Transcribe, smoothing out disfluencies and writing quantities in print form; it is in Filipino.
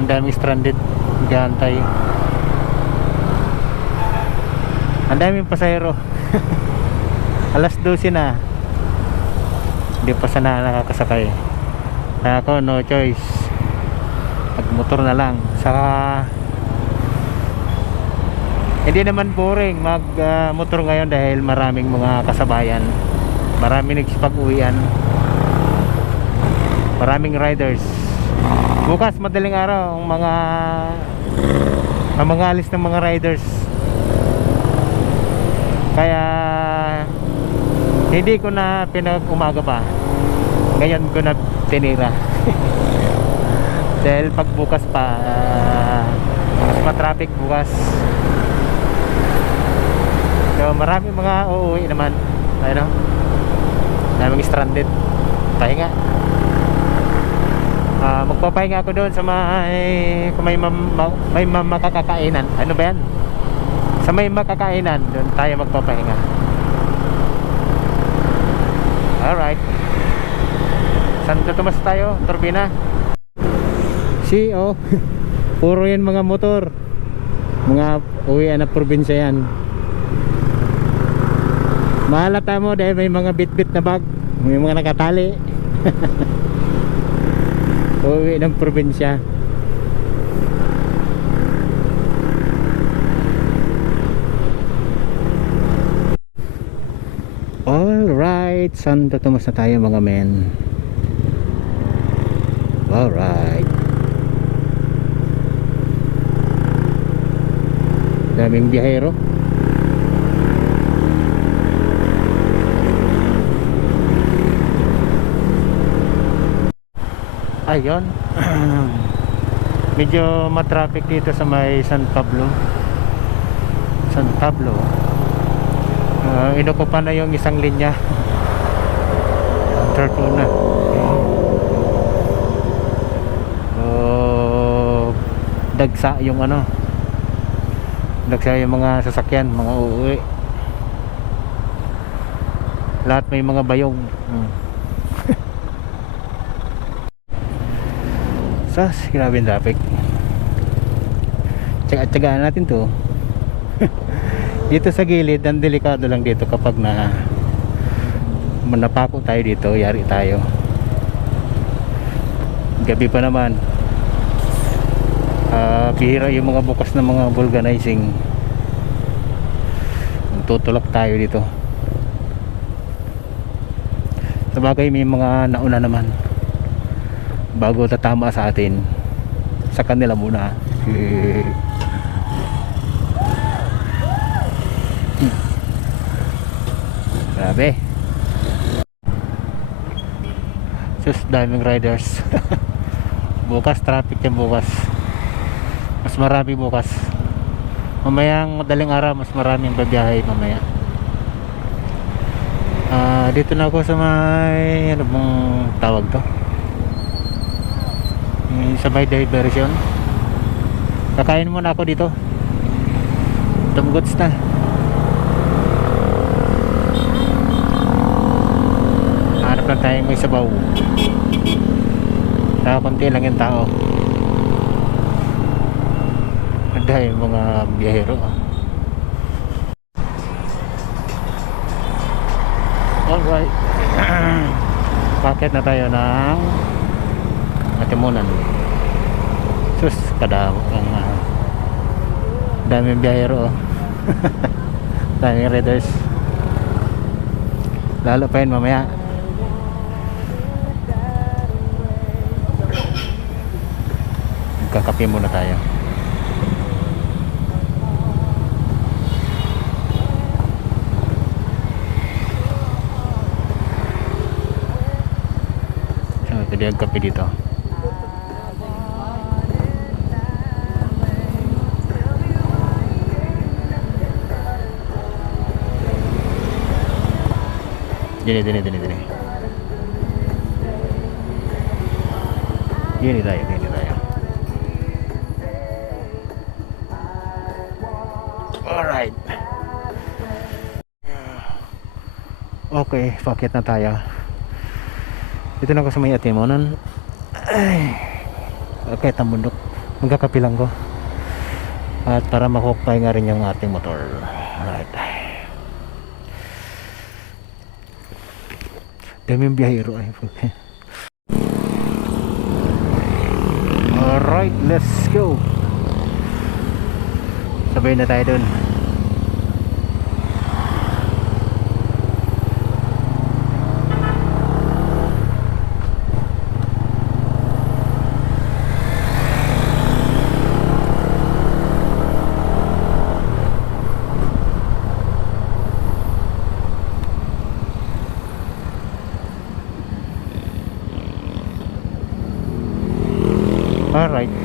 Ang daming stranded, nag-aantay. Ang daming pasahero. Alas 12 na, hindi pa sana nakakasakay. Kaya ako no choice, magmotor na lang. Saka hindi naman boring mag motor ngayon dahil maraming mga kasabayan, maraming nagsipag-uwian, maraming riders. Bukas madaling araw ang mga alis ng mga riders. Kaya hindi ko na pinag-umaga pa, ngayon ko na tinira. Dahil pag bukas pa mas ma-traffic bukas. So maraming mga uuwi naman, ayun o, maraming stranded. Pahinga. Magpapahinga ako doon sa may makakakainan. Ano ba yan? Sa may makakainan, doon tayo magpapahinga. Alright. Santo Tomas tayo, Turbina. See, oh. Puro yan mga motor, mga uwian na probinsya yan. Mahalata mo dahil may mga bit-bit na bag, may mga nakatali. Uwi ng probinsya. Alright, Santo Tomas na tayo mga men. Alright. Daming biyahero. Ayun. Medyo matraffic dito sa may San Pablo. Inukupa na yung isang linya. Turtle na. Dagsa yung dagsa yung mga sasakyan, mga uuwi. Lahat may mga bayong. Sas, grabe yung traffic. Tsagaan natin to. Dito sa gilid, ang delikado lang dito kapag napako tayo dito, yari tayo. Gabi pa naman. Bihira yung mga bukas na mga vulcanizing. Tutulak tayo dito. Sabagay may mga nauna naman bago tatama sa atin, sa kanila muna. Grabe. Sus, daming riders. Bukas traffic yan bukas. Mas marami bukas. Mamayang madaling araw mas maraming babiyahe mamaya. Dito na ako sa may ano bang tawag to? Sa may diversion. Kakain muna ako dito. Tumguts na. Hanap lang tayong may sabaw. Konti lang yung tao. Dahil mga biyahero. Alright. Bakit na tayo ng Atimunan. Sus, kadaw ang daming biyahero. Daming riders. Lalo pa yun mamaya. Magkakape muna tayo. Pwede ang kape dito. Dini. Gini tayo. Alright. Okay, pakit na tayo. Dito na ako sa may Atimunan. Ay, okay, tambundok. Magkakape lang ko. At para makukpay nga rin yung ating motor. Alright. Daming biyahero ay. Alright, let's go. Sabay na tayo dun. Alright.